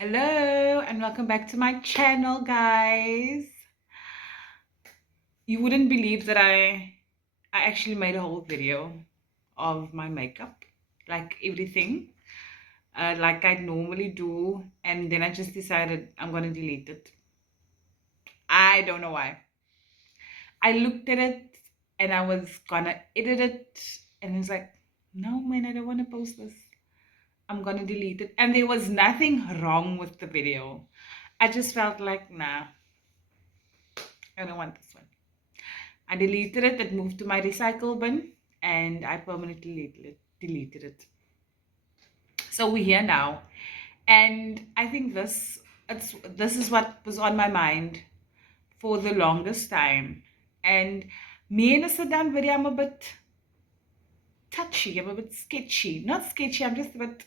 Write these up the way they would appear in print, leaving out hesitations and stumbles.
Hello and welcome back to my channel, guys. You wouldn't believe that I actually made a whole video of my makeup, like everything, like I normally do, and then I just decided I'm gonna delete it. I don't know why. I looked at it and I was gonna edit it, and it's like, no man, I don't want to post this. I'm gonna delete it. And there was nothing wrong with the video. I just felt like, nah, I don't want this one. I deleted it, it moved to my recycle bin, and I permanently deleted it. So we're here now. And I think this is what was on my mind for the longest time. And me and a sit down video, I'm a bit touchy, I'm a bit sketchy. Not sketchy, I'm just a bit,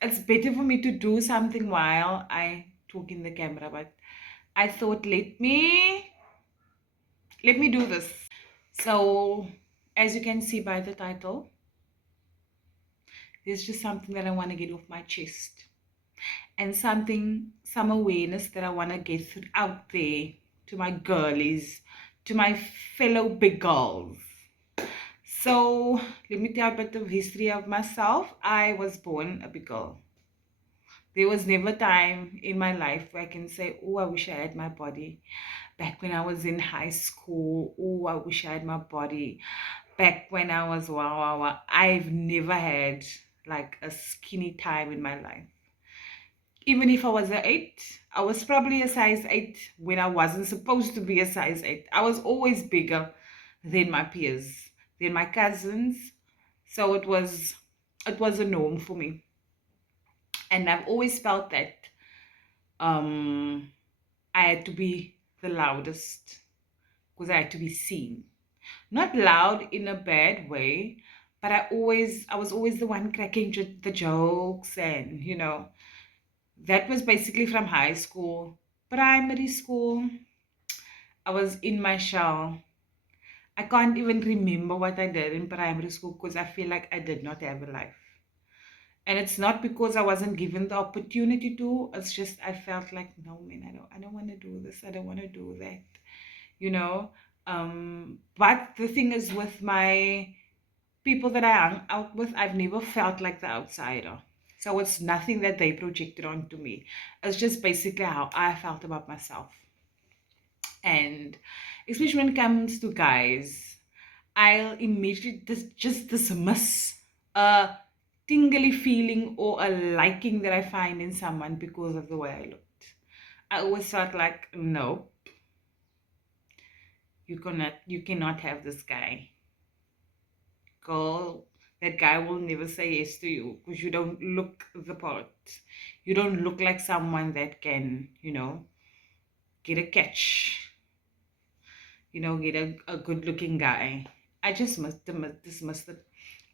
it's better for me to do something while I talk in the camera, but I thought let me do this. So as you can see by the title, there's just something that I want to get off my chest, and some awareness that I want to get out there to my girlies, to my fellow big girls. So let me tell a bit of history of myself. I was born a big girl. There was never a time in my life where I can say, oh, I wish I had my body. Back when I was in high school, oh, I wish I had my body. Back when I was wow, wow, wow. I've never had like a skinny time in my life. Even if I was an 8, I was probably a size 8 when I wasn't supposed to be a size 8. I was always bigger than my peers, than my cousins. So it was a norm for me. And I've always felt that um I had to be the loudest because I had to be seen. Not loud in a bad way, but I was always the one cracking the jokes, and that was basically from high school. Primary school, I was in my shell. I can't even remember what I did in primary school because I feel like I did not have a life. And it's not because I wasn't given the opportunity to. It's just I felt like, no man, I don't want to do this. I don't want to do that. You know. But the thing is, with my people that I hung out with, I've never felt like the outsider. So it's nothing that they projected onto me. It's just basically how I felt about myself. And especially when it comes to guys, I'll immediately just dismiss a tingly feeling or a liking that I find in someone because of the way I looked. I always felt like, no, you cannot have this guy. Girl, that guy will never say yes to you because you don't look the part. You don't look like someone that can, get a catch, get a good looking guy. I just must dismiss it.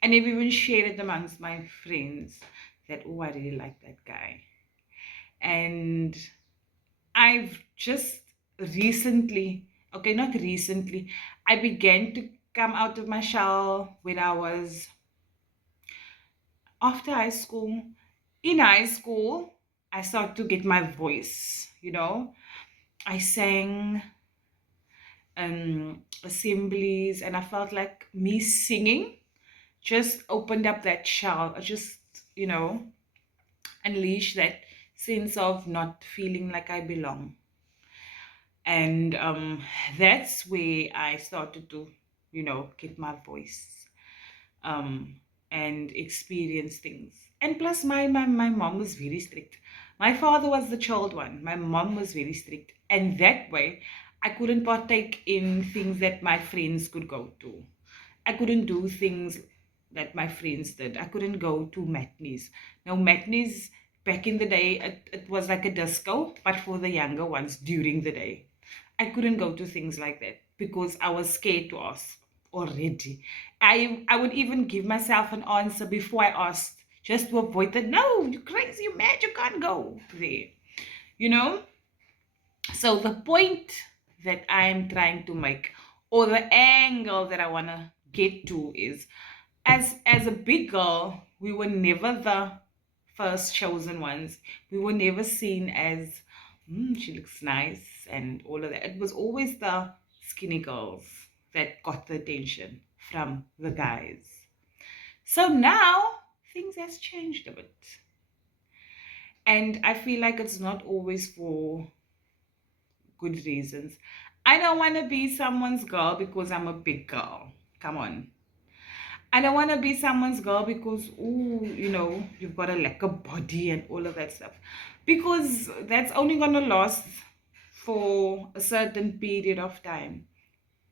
I never even shared it amongst my friends that, oh, I really like that guy. And I've just recently, okay, not recently, I began to come out of my shell when I was after high school. In high school, I started to get my voice. I sang assemblies, and I felt like me singing just opened up that shell. I just, you know, unleashed that sense of not feeling like I belong. And that's where I started to, get my voice, um, and experience things. And plus, my mom was very strict. My father was the child one. My mom was very strict. And that way, I couldn't partake in things that my friends could go to. I couldn't do things that my friends did. I couldn't go to matinees. Now, matinees back in the day, it was like a disco, but for the younger ones during the day. I couldn't go to things like that because I was scared to ask already. I would even give myself an answer before I asked just to avoid that. No, you're crazy, you're mad, you can't go there. You know? So the point that I'm trying to make, or the angle that I wanna get to, is as a big girl, we were never the first chosen ones. We were never seen as, she looks nice and all of that. It was always the skinny girls that got the attention from the guys. So now things has changed a bit. And I feel like it's not always for good reasons. I don't want to be someone's girl because I'm a big girl. Come on. I don't want to be someone's girl because, ooh, you've got a lekker body and all of that stuff. Because that's only going to last for a certain period of time.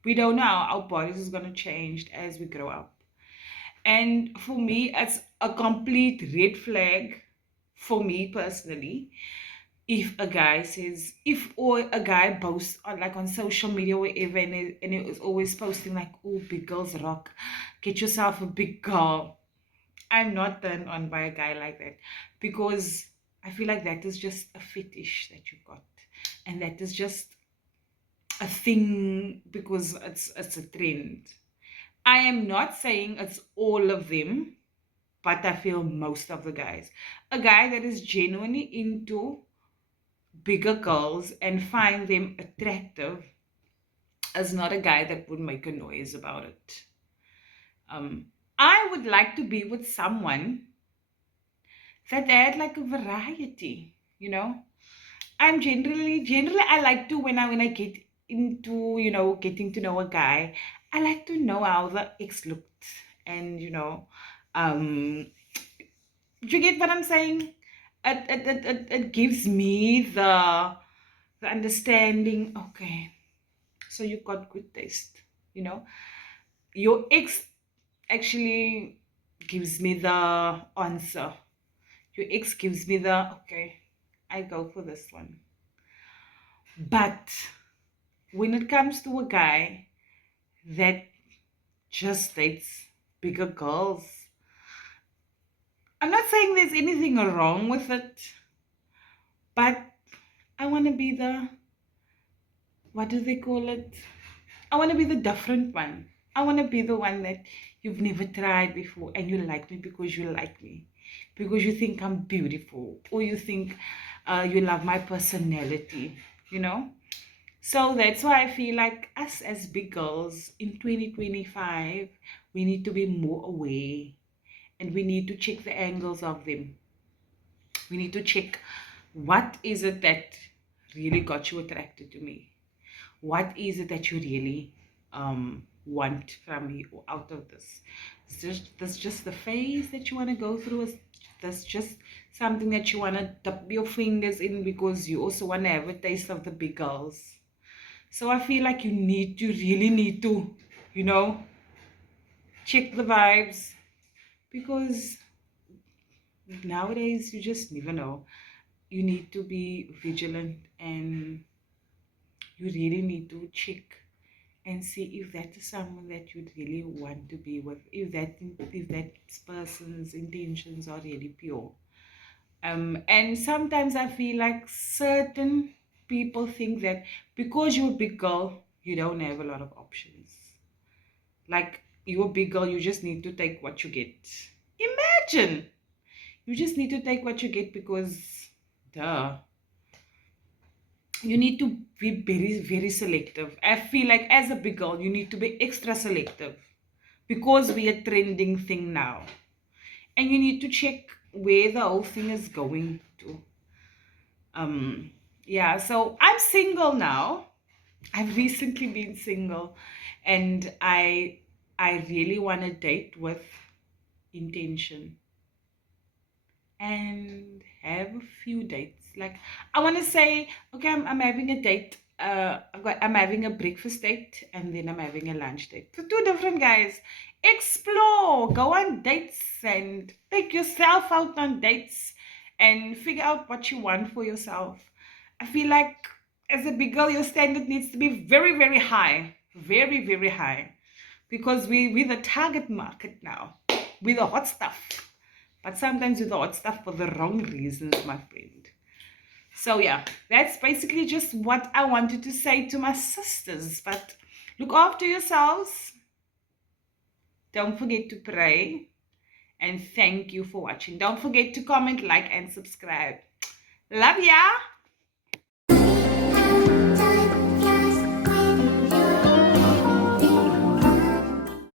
We don't know how our bodies is going to change as we grow up. And for me, it's a complete red flag for me personally. If a guy says, or a guy posts on social media or wherever, and it is always posting like, oh, big girls rock, get yourself a big girl. I'm not turned on by a guy like that, because I feel like that is just a fetish that you've got, and that is just a thing because it's a trend. I am not saying it's all of them, but I feel most of the guys. A guy that is genuinely into bigger girls and find them attractive is not a guy that would make a noise about it. I would like to be with someone that had like a variety. I'm generally I like to, when I get into, getting to know a guy, I like to know how the ex looked, and um do you get what I'm saying? It gives me the understanding, okay, so you got good taste, you know. Your ex actually gives me the answer. Your ex gives me the, okay, I go for this one. But when it comes to a guy that just dates bigger girls, I'm not saying there's anything wrong with it, but I want to be the, what do they call it? I want to be the different one. I want to be the one that you've never tried before, and you like me because you like me, because you think I'm beautiful, or you think you love my personality. So that's why I feel like us as big girls in 2025, we need to be more aware, and we need to check the angles of them. We need to check, what is it that really got you attracted to me? What is it that you really want from me or out of this? Is this just the phase that you want to go through? Is this just something that you want to dip your fingers in because you also want to have a taste of the big girls? So I feel like you really need to, check the vibes, because nowadays you just never know. You need to be vigilant, and you really need to check and see if that is someone that you really want to be with, if that person's intentions are really pure. And sometimes I feel like certain people think that because you're a big girl, you don't have a lot of options. Like, you're a big girl, you just need to take what you get. Imagine, you just need to take what you get, because duh, you need to be very, very selective. I feel like as a big girl, you need to be extra selective, because we are trending thing now. And you need to check where the whole thing is going to. Yeah, so I'm single now. I've recently been single, and I really want to date with intention, and have a few dates. Like, I want to say, okay, I'm having a date. I'm having a breakfast date, and then I'm having a lunch date. So two different guys. Explore, go on dates, and take yourself out on dates, and figure out what you want for yourself. I feel like as a big girl, your standard needs to be very, very high, very, very high, because we're the target market now. We're the hot stuff. But sometimes you thought stuff for the wrong reasons, my friend. So yeah, that's basically just what I wanted to say to my sisters. But look after yourselves. Don't forget to pray. And thank you for watching. Don't forget to comment, like, and subscribe. Love ya.